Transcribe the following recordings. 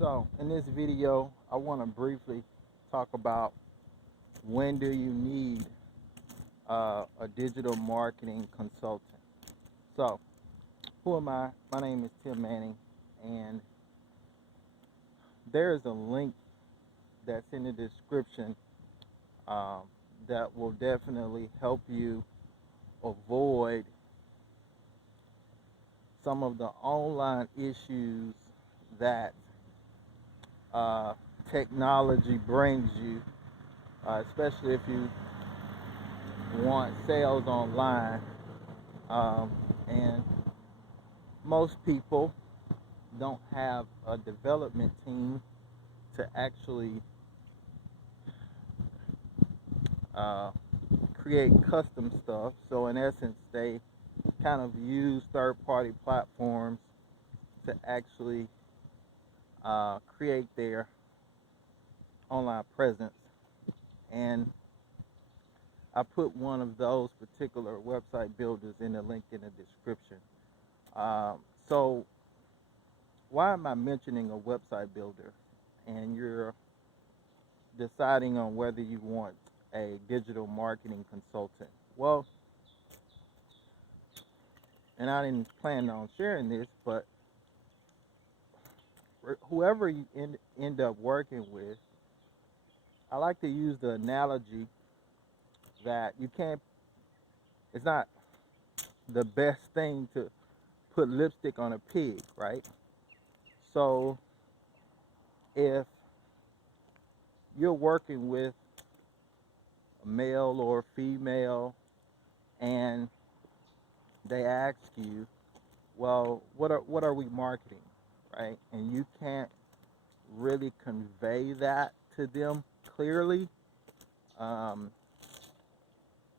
So in this video, I want to briefly talk about when do you need a digital marketing consultant. So who am I? My name is Tim Manning, and there is a link that's in the description um, that will definitely help you avoid some of the online issues that uh, technology brings you, especially if you want sales online. Um, and most people don't have a development team to actually uh, create custom stuff. So in essence, they kind of use third-party platforms to actually create their online presence. And I put one of those particular website builders in the link in the description. Um, so why am I mentioning a website builder? And you're deciding on whether you want a digital marketing consultant. Well, and I didn't plan on sharing this, but whoever you end up working with, I like to use the analogy that it's not the best thing to put lipstick on a pig, right? So if you're working with a male or female and they ask you, well, what are we marketing, right? And you can't really convey that to them clearly. Um,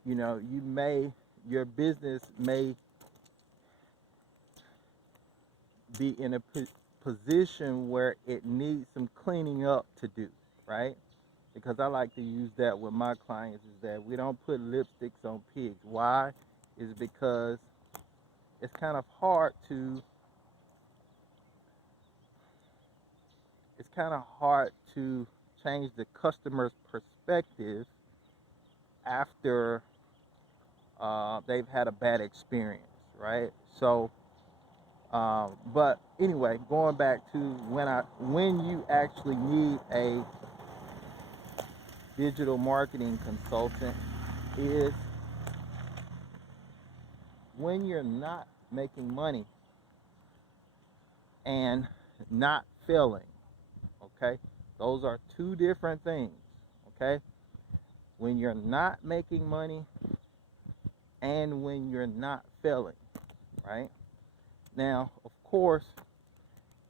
your business may be in a position where it needs some cleaning up to do, right? Because I like to use that with my clients is that we don't put lipsticks on pigs. Why? Is because it's kind of hard to change the customer's perspective after they've had a bad experience, right? So, but anyway, going back to when you actually need a digital marketing consultant is when you're not making money and not failing. Okay, those are two different things. Okay, when you're not making money and when you're not failing, right? Now, of course,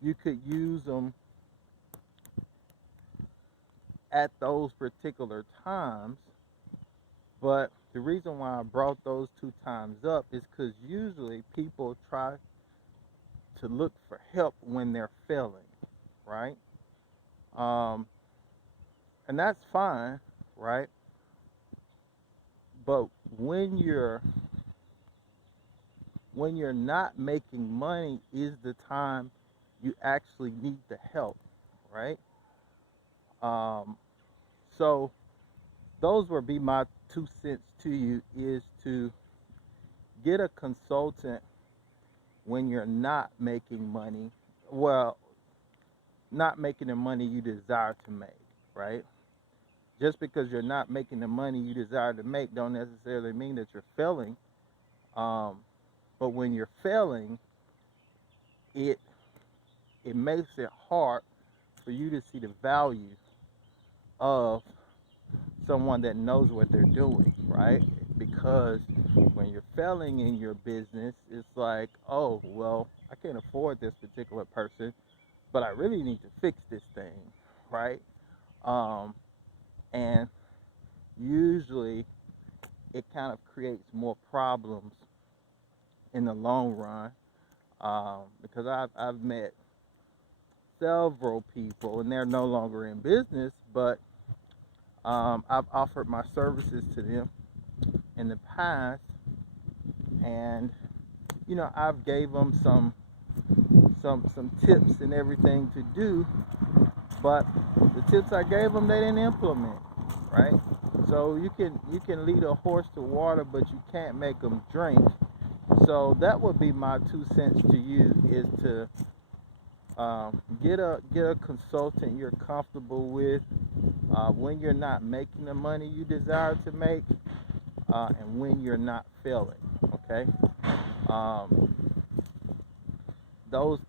you could use them at those particular times, but the reason why I brought those two times up is because usually people try to look for help when they're failing, right? Um, and that's fine, right? But when you're not making money is the time you actually need the help, right? Um, so those would be my 2 cents to you is to get a consultant when you're not making money. Well, not making the money you desire to make, right? Just because you're not making the money you desire to make don't necessarily mean that you're failing. Um, but when you're failing, it it makes it hard for you to see the value of someone that knows what they're doing, right? Because when you're failing in your business, it's like, oh, well, I can't afford this particular person, but I really need to fix this thing, right? Um, and usually it kind of creates more problems in the long run because I've met several people and they're no longer in business, but I've offered my services to them in the past, and I've gave them some tips and everything to do, but the tips I gave them they didn't implement, right? So you can lead a horse to water, but you can't make them drink. So that would be my 2 cents to you, is to get a consultant you're comfortable with when you're not making the money you desire to make, and when you're not failing. Okay, um, those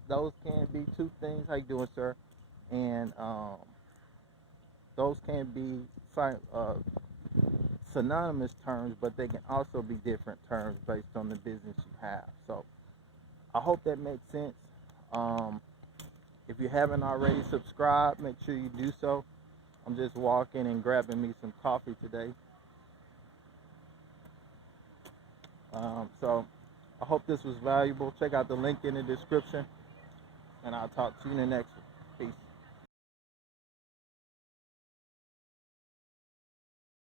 can be two things. How you doing, sir? And those can be synonymous terms, but they can also be different terms based on the business you have. So I hope that makes sense. Um, if you haven't already subscribed, make sure you do so. I'm just walking and grabbing me some coffee today. So I hope this was valuable. Check out the link in the description, and I'll talk to you in the next one. Peace.